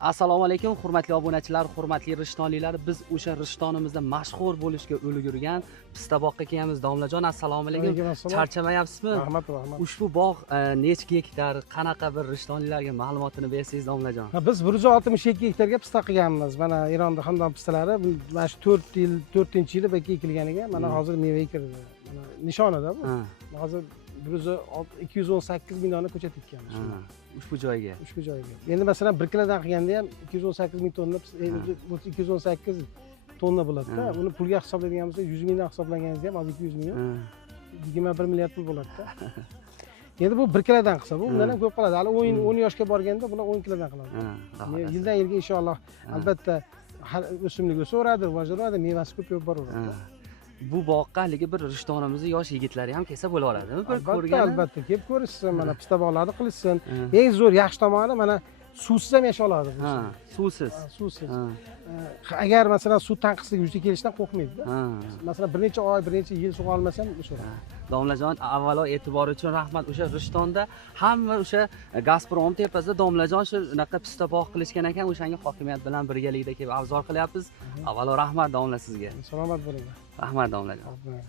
Assalomu alaykum, hurmatli obunachilar, hurmatli rishtonliklar. Biz o'sha rishtonimizda mashhur bo'lishga ulgurgan pistaboqqa kelamiz. Domlajon, assalomu alaykum. Charchamayapsizmi? Rahmat. Ushbu bog' necha gektar, qanaqa bir rishtonliklarga ma'lumotini bersangiz, domlajon. Biz 162 gektarga pista qilganmiz. Mana Eronda xandon pistalari mana shu 4-yili belki ekilganiga mana hozir meva kirdi. Mana nishonada bu. Hozir 218 ming dona ko'chat ekkanmiz. Ushbu joyga. Endi masalan bir kilodan qilganda ham 218 ming tonna, 218 tonna bo'ladi-da. Uni pulga hisoblaydigan bo'lsak 100 mingdan hisoblaganingizda ham hozir 200 ming, 21 milliard pul bo'ladi-da. Endi bu 1 kilodan qilsa, bu undan ham ko'p qoladi. Hali 10 yoshga borganda bular 10 kilodan qiladi. Yildan yilga inshaalloh albatta o'simlik o'saveradi, rivojlanadi, mevasi ko'payib boraveradi. Bu boqqa haligi bir rishtonimizning yosh yigitlari ham kelsa bo'laveradimi? Bir ko'rgani. Albatta, kelib ko'rishsin, mana pista bog'larni qilishsin. Eng zo'r yaxshi tomoni mana suvsiz ham yasha oladi. Suvsiz. Suvsiz. Agar masalan suv tanqisligi yuzaga kelishidan qo'rqmaydi-da. Masalan bir necha oy, bir necha yil sug'ora olmasam o'shaveradi. Domlajon, avvalo e'tibori uchun rahmat. O'sha Rishtonda hamma o'sha Gazprom tepasida domlajon shu unaqa pista bog' qilishgan ekan, o'shanga hokimiyat bilan birgalikda kelib avzor qilyapmiz. Avvalo rahmat domla sizga. Salomat bo'ling. Rahmat domlajon.